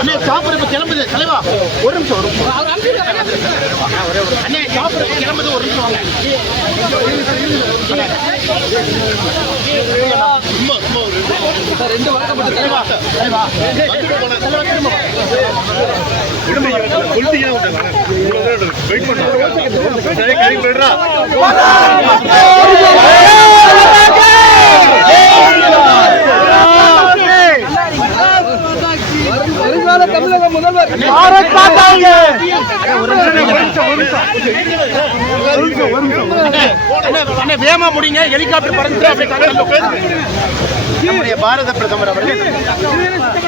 அண்ணே சாப்பிட இப்ப கிளம்புது. தலைவா ஒரு நிமிஷம் ஒரு நிமிஷம். அண்ணே சாப்பிட இப்ப கிளம்புது. ஒரு நிமிஷம் வாங்க. ரெண்டு வாக்கப்பட்ட தலைவா. தலைவா தலைவா. திரும்ப அண்ணே, வேகமா முடிங்க. ஹெலிகாப்டர் பறந்து அப்படியே கடல்ல போயிடுது. நம்முடைய பாரத பிரதமர் அவர்கள்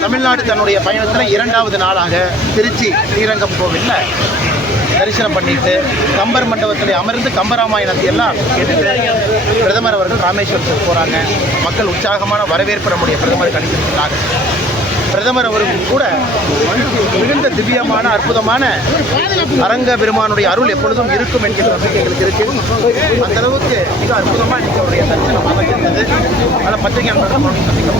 தமிழ்நாடு தன்னுடைய பயணத்தில் இரண்டாவது நாளாக திருச்சி ஸ்ரீரங்கம் கோவில்ல தரிசனம் பண்ணிட்டு கம்பர் மண்டபத்தில் அமர்ந்து கம்பராமாயணத்தை எல்லாம் கேட்டுட்டு பிரதமர் அவர்கள் ராமேஸ்வரத்துக்கு போறாங்க. மக்கள் உற்சாகமான வரவேற்பு நம்முடைய பிரதமர் அளித்திருக்கிறாங்க பிரதமர் அவர்களுக்கு கூட மிகுந்த திவ்யமான அற்புதமான அரங்க பெருமானுடைய அருள் எப்பொழுதும் இருக்கும் என்கிற நம்பிக்கை எங்களுக்கு இருக்கு. அந்த அளவுக்கு மிக அற்புதமாக இன்னைக்கு அவருடைய தரிசனம் அமைந்திருந்தது அதை பத்திரிகை நண்பர்கள் சந்திக்க